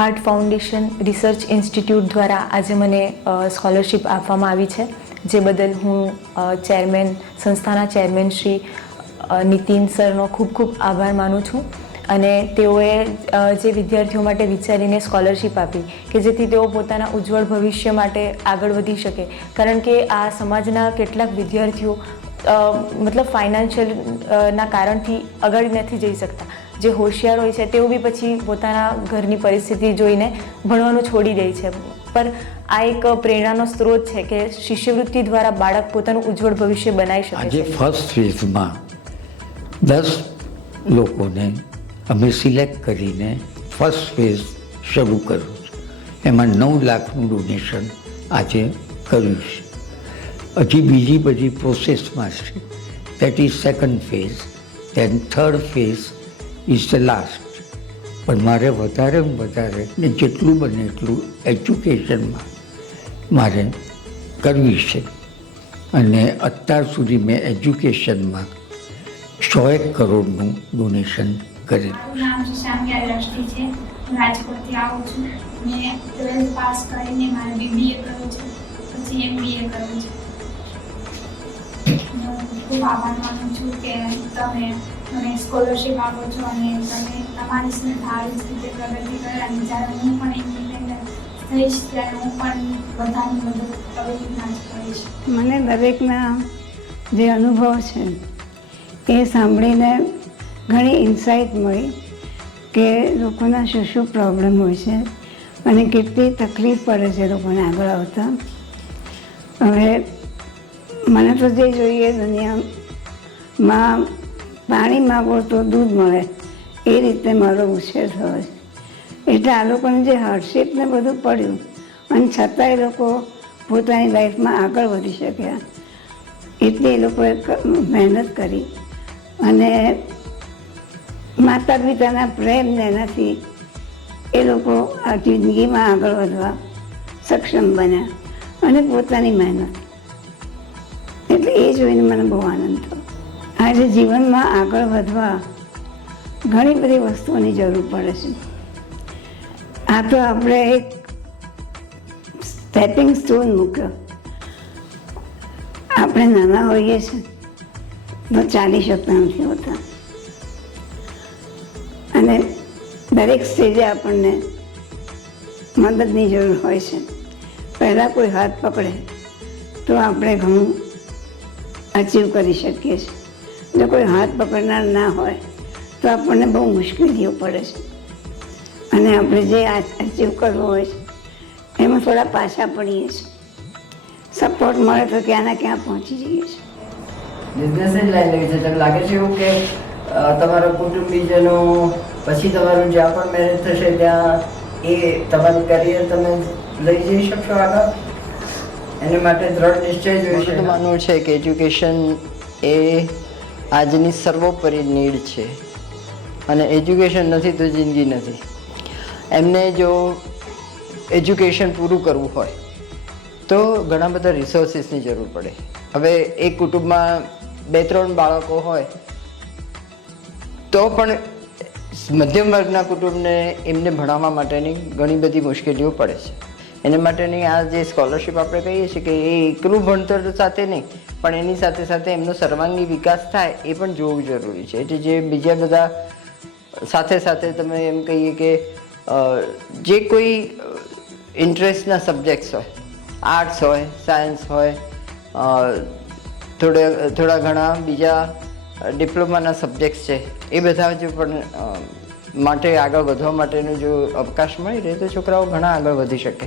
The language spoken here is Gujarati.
હાર્ટ ફાઉન્ડેશન રિસર્ચ ઇન્સ્ટિટ્યૂટ દ્વારા આજે મને સ્કોલરશિપ આપવામાં આવી છે, જે બદલ હું ચેરમેન સંસ્થાના ચેરમેન શ્રી નીતિન સરનો ખૂબ ખૂબ આભાર માનું છું. અને તેઓએ જે વિદ્યાર્થીઓ માટે વિચારીને સ્કોલરશિપ આપી, કે જેથી તેઓ પોતાના ઉજ્જવળ ભવિષ્ય માટે આગળ વધી શકે. કારણ કે આ સમાજના કેટલાક વિદ્યાર્થીઓ મતલબ ફાઇનાન્શિયલ ના કારણથી આગળ નથી જઈ શકતા. જે હોશિયાર હોય છે તેઓ બી પછી પોતાના ઘરની પરિસ્થિતિ જોઈને ભણવાનું છોડી દે છે. પર આ એક પ્રેરણાનો સ્ત્રોત છે કે શિષ્યવૃત્તિ દ્વારા બાળક પોતાનું ઉજ્જવળ ભવિષ્ય બનાવી શકે આજે ફર્સ્ટ ફેઝમાં દસ લોકોને અમે સિલેક્ટ કરીને ફર્સ્ટ ફેઝ શરૂ કર્યું છે. એમાં નવ લાખનું ડોનેશન આજે કર્યું છે. હજી બીજી બધી પ્રોસેસમાં છે. That is second phase then third phase is the last પણ મારે વધારે વધારે ને જેટલું બને એટલું એજ્યુકેશનમાં મારે કરવી છે. અને અત્યાર સુધી મેં એજ્યુકેશનમાં સો એક કરોડનું ડોનેશન કરેલું રાજકોટથી આવું છું. મેં ટ્વેલ્થ પાસ કરીને મારે બીબીએ કરવું છે. પછી એમબીએ કરવું છે. ખૂબ આભાર માનું છું કે તમે મને સ્કોલરશિપ આપો છો અને તમે તમારી આવી રીતે પ્રગતિ કરે અને જ્યારે હું પણ ઇન્ડિપેન્ડન્ટ થઈશ, ત્યારે હું પણ બધાની મદદ આવી કરીશ. મને દરેકના જે અનુભવ છે, એ સાંભળીને ઘણી ઇન્સાઇટ મળી કે લોકોના શું શું પ્રોબ્લેમ હોય છે અને કેટલી તકલીફ પડે છે લોકોને આગળ આવતા. હવે મને તો જે જોઈએ દુનિયામાં પાણી માગો તો દૂધ મળે. એ રીતે મારો ઉછેર થયો છે. એટલે આ લોકોને જે હાર્ડશીપ ને બધું પડ્યું અને છતાંય એ લોકો પોતાની લાઈફમાં આગળ વધી શક્યા. એટલે એ લોકોએ મહેનત કરી અને માતા પિતાના પ્રેમને એનાથી એ લોકો આ જિંદગીમાં આગળ વધવા સક્ષમ બન્યા અને પોતાની મહેનત જોઈને મને બહુ આનંદ થયો. આજે જીવનમાં આગળ વધવા ઘણી બધી વસ્તુઓની જરૂર પડે છે. આ તો આપણે એક સ્ટેપિંગ સ્ટોન મૂક્યો. આપણે નાના હોઈએ છીએ તો ચાલી શકતા નથી હોતા. અને દરેક સ્ટેજે આપણને મદદની જરૂર હોય છે. પહેલાં કોઈ હાથ પકડે, તો આપણે ઘણું અચીવ કરી શકીએ છીએ. જો કોઈ હાથ પકડનાર ના હોય, તો આપણને બહુ મુશ્કેલીઓ પડે છે. અને આપણે જે અચીવ કરવું હોય છે, એમાં થોડા પાછા પડીએ છીએ. સપોર્ટ મળે તો ક્યાં ના ક્યાં પહોંચી જઈએ છીએ. બિઝનેસ જ લાઈન લેવી છે તમને લાગે છે એવું કે તમારો કુટુંબીજનો પછી તમારું જ્યાં પણ મેરેજ થશે, ત્યાં એ તમારું કરિયર તમે લઈ જઈ શકશો આગળ? એની માટે દ્રઢ નિશ્ચય જોઈએ મારું માનવું છે કે એજ્યુકેશન એ આજની સર્વોપરી નીડ છે. અને એજ્યુકેશન નથી તો જિંદગી નથી. એમને જો એજ્યુકેશન પૂરું કરવું હોય તો ઘણા બધા રિસોર્સિસની જરૂર પડે. હવે એક કુટુંબમાં બે ત્રણ બાળકો હોય તો પણ મધ્યમ વર્ગના કુટુંબને એમને ભણાવવા માટેની ઘણી બધી મુશ્કેલીઓ પડે છે. એના માટેની આ જે સ્કોલરશિપ આપણે કહીએ છીએ કે એ એકલું ભણતર સાથે નહીં, પણ એની સાથે સાથે એમનો સર્વાંગી વિકાસ થાય એ પણ જોવું જરૂરી છે. એટલે જે બીજા બધા સાથે સાથે તમે એમ કહીએ કે જે કોઈ ઇન્ટરેસ્ટના સબ્જેક્ટ્સ હોય આર્ટ્સ હોય સાયન્સ હોય થોડે, થોડા ઘણા બીજા ડિપ્લોમાના સબ્જેક્ટ્સ છે, એ બધા જો પણ માટે આગળ વધવા માટેનો જો અવકાશ મળી રહે તો છોકરાઓ ઘણા આગળ વધી શકે.